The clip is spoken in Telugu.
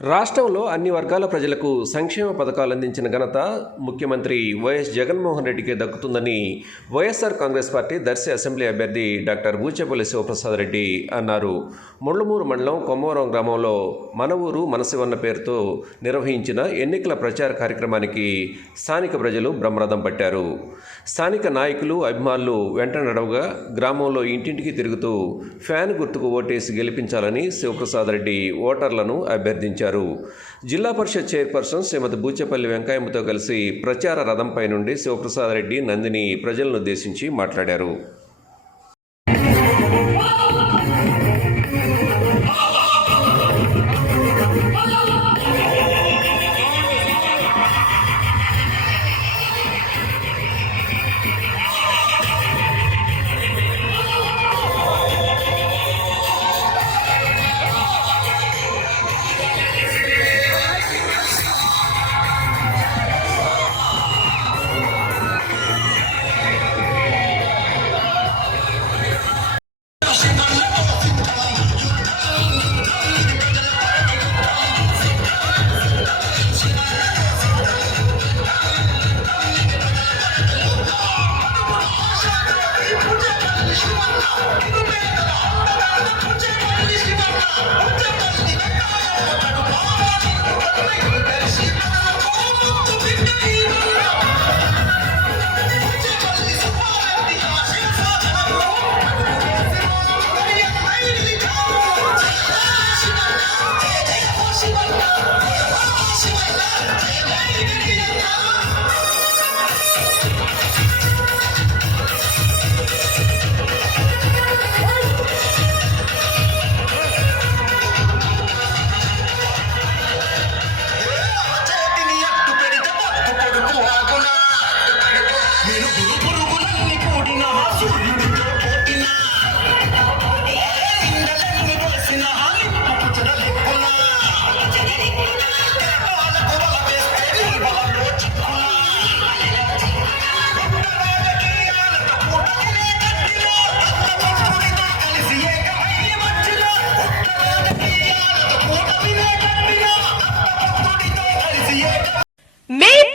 రాష్ట్రంలో అన్ని వర్గాల ప్రజలకు సంక్షేమ పథకాలు అందించిన ఘనత ముఖ్యమంత్రి వైఎస్ జగన్మోహన్ రెడ్డికి దక్కుతుందని వైఎస్ఆర్ కాంగ్రెస్ పార్టీ దర్శి అసెంబ్లీ అభ్యర్థి డాక్టర్ బూచేపల్లి శివప్రసాద్ రెడ్డి అన్నారు. ముళ్ళమూరు మండలం కొమ్మవరం గ్రామంలో మన ఊరు మనసివన్న పేరుతో నిర్వహించిన ఎన్నికల ప్రచార కార్యక్రమానికి స్థానిక ప్రజలు బ్రహ్మరథం పట్టారు. స్థానిక నాయకులు అభిమానులు వెంట నడవగా గ్రామంలో ఇంటింటికి తిరుగుతూ ఫ్యాన్ గుర్తుకు ఓటేసి గెలిపించాలని శివప్రసాద్ రెడ్డి ఓటర్లను అభ్యర్థించారు. జిల్లా పరిషత్ చైర్పర్సన్ శ్రీమతి బూచెపల్లి వెంకయ్యమ్మతో కలిసి ప్రచార రథంపై నుండి శివప్రసాద్ రెడ్డి నందిని ప్రజలను ఉద్దేశించి మాట్లాడారు. 국민의힘에서 엄마가 아마 통제에 걸리지 말까?